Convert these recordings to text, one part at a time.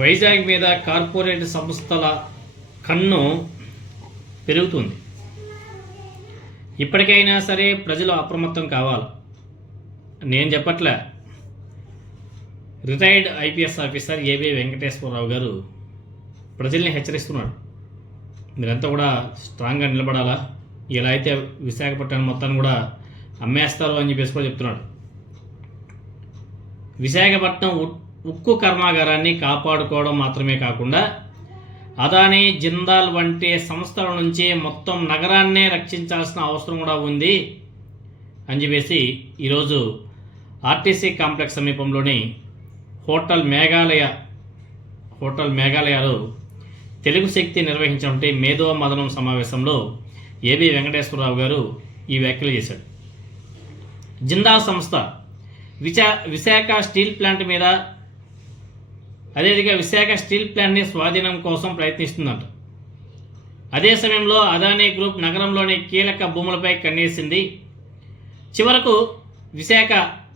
వైజాగ్ మీద కార్పొరేట్ సంస్థల కన్ను పెరుగుతుంది. ఇప్పటికైనా సరే ప్రజలు అప్రమత్తం కావాలి. నేను చెప్పట్లే, retired IPS officer AB Venkateswara Rao గారు ప్రజల్ని హెచ్చరిస్తున్నాడు. మీరంతా కూడా స్ట్రాంగ్గా నిలబడాలా, ఇలా అయితే విశాఖపట్నం మొత్తాన్ని కూడా అమ్మేస్తారు అని చెప్పేసి కూడా చెప్తున్నాడు. విశాఖపట్నం ఉక్కు కర్మాగారాన్ని కాపాడుకోవడం మాత్రమే కాకుండా అదానీ, జిందాల్ వంటి సంస్థల నుంచి మొత్తం నగరాన్నే రక్షించాల్సిన అవసరం కూడా ఉంది అని చెప్పేసి ఈరోజు ఆర్టీసీ కాంప్లెక్స్ సమీపంలోని హోటల్ మేఘాలయలో తెలుగు శక్తి నిర్వహించినటువంటి మేధో మదనం సమావేశంలో ఏబీ వెంకటేశ్వరరావు గారు ఈ వ్యాఖ్యలు చేశాడు. జిందాల్ సంస్థ విశాఖ స్టీల్ ప్లాంట్ మీద, అదేవిధంగా విశాఖ స్టీల్ ప్లాంట్ని స్వాధీనం కోసం ప్రయత్నిస్తుందంట. అదే సమయంలో అదానీ గ్రూప్ నగరంలోని కీలక భూములపై కన్నేసింది. చివరకు విశాఖ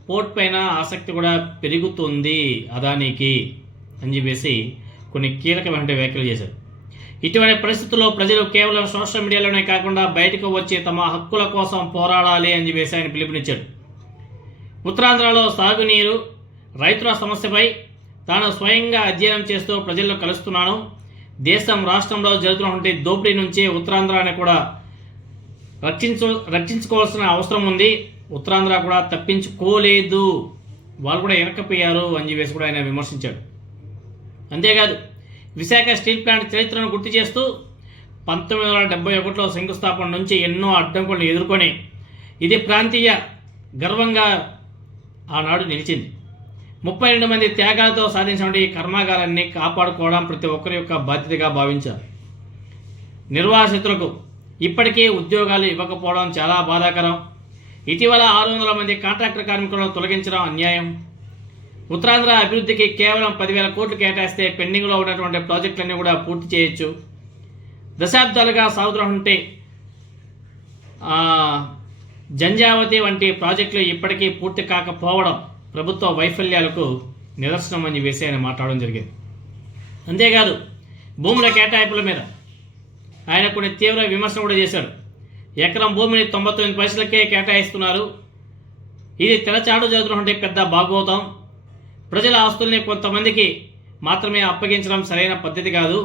పోర్ట్ పైన ఆసక్తి కూడా పెరుగుతుంది అదానీకి అని చెప్పేసి కొన్ని కీలకమైన వ్యాఖ్యలు చేశారు. ఇటువంటి పరిస్థితుల్లో ప్రజలు కేవలం సోషల్ మీడియాలోనే కాకుండా బయటకు వచ్చి తమ హక్కుల కోసం పోరాడాలి అని చెప్పేసి ఆయన పిలుపునిచ్చాడు. ఉత్తరాంధ్రలో సాగునీరు, రైతుల సమస్యపై తాను స్వయంగా అధ్యయనం చేస్తూ ప్రజల్లో కలుస్తున్నాను. రాష్ట్రంలో జరుగుతున్నటువంటి దోపిడీ నుంచి ఉత్తరాంధ్రాన్ని కూడా రక్షించుకోవాల్సిన అవసరం ఉంది. ఉత్తరాంధ్ర కూడా తప్పించుకోలేదు, వాళ్ళు కూడా ఇరకపోయారు అని చెప్పేసి కూడా ఆయన విమర్శించాడు. అంతేకాదు, విశాఖ స్టీల్ ప్లాంట్ చరిత్రను గుర్తు చేస్తూ 1971లో శంకుస్థాపన నుంచి ఎన్నో అడ్డంకులను ఎదుర్కొని ఇది ప్రాంతీయ గర్వంగా ఆనాడు నిలిచింది. 32 మంది త్యాగాలతో సాధించిన ఈ కర్మాగారాన్ని కాపాడుకోవడం ప్రతి ఒక్కరి యొక్క బాధ్యతగా భావించారు. నిర్వాసితులకు ఇప్పటికీ ఉద్యోగాలు ఇవ్వకపోవడం చాలా బాధాకరం. ఇటీవల 600 మంది కాంట్రాక్టర్ కార్మికులను తొలగించడం అన్యాయం. ఉత్తరాంధ్ర అభివృద్ధికి కేవలం 10,000 కోట్లు కేటాయిస్తే పెండింగ్లో ఉన్నటువంటి ప్రాజెక్టులన్నీ కూడా పూర్తి చేయొచ్చు. దశాబ్దాలుగా సాగుతున్నటువంటి జంజావతి వంటి ప్రాజెక్టులు ఇప్పటికీ పూర్తి కాకపోవడం ప్రభుత్వ వైఫల్యాలకు నిదర్శనం అని చెప్పేసి ఆయన మాట్లాడడం జరిగింది. అంతేకాదు, భూముల కేటాయింపుల మీద ఆయన కొన్ని తీవ్ర విమర్శలు కూడా చేశారు. ఎకరం భూమిని 99 పైసలకే కేటాయిస్తున్నారు. ఇది తెరచాటు జరుగుతున్నటువంటి పెద్ద భాగవతం. ప్రజల ఆస్తుల్ని కొంతమందికి మాత్రమే అప్పగించడం సరైన పద్ధతి కాదు.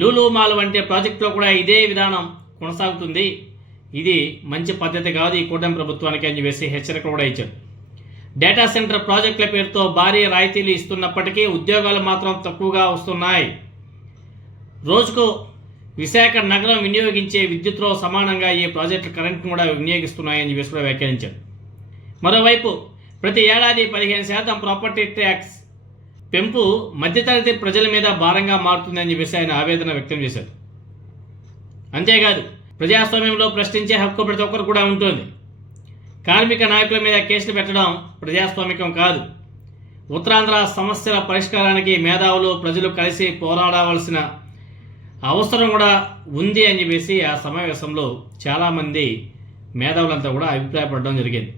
లూలు మాల్ వంటి ప్రాజెక్టులో కూడా ఇదే విధానం కొనసాగుతుంది. ఇది మంచి పద్ధతి కాదు ఈ కూటమి ప్రభుత్వానికి అని చెప్పేసి హెచ్చరిక కూడా ఇచ్చారు. డేటా సెంటర్ ప్రాజెక్టుల పేరుతో భారీ రాయితీలు ఇస్తున్నప్పటికీ ఉద్యోగాలు మాత్రం తక్కువగా వస్తున్నాయి. రోజుకు విశాఖ నగరం వినియోగించే విద్యుత్లో సమానంగా ఈ ప్రాజెక్టులు కరెంట్ను కూడా వినియోగిస్తున్నాయని చెప్పేసి కూడా వ్యాఖ్యానించారు. మరోవైపు ప్రతి ఏడాది 15% ప్రాపర్టీ ట్యాక్స్ పెంపు మధ్యతరగతి ప్రజల మీద భారంగా మారుతుందని చెప్పేసి ఆయన ఆవేదన వ్యక్తం చేశారు. అంతేకాదు, ప్రజాస్వామ్యంలో ప్రశ్నించే హక్కు ప్రతి ఒక్కరు కూడా ఉంటుంది. కార్మిక నాయకుల మీద కేసులు పెట్టడం ప్రజాస్వామికం కాదు. ఉత్తరాంధ్ర సమస్యల పరిష్కారానికి మేధావులు, ప్రజలు కలిసి పోరాడవలసిన అవసరం కూడా ఉంది అని చెప్పేసి ఆ సమావేశంలో చాలామంది మేధావులంతా కూడా అభిప్రాయపడడం జరిగింది.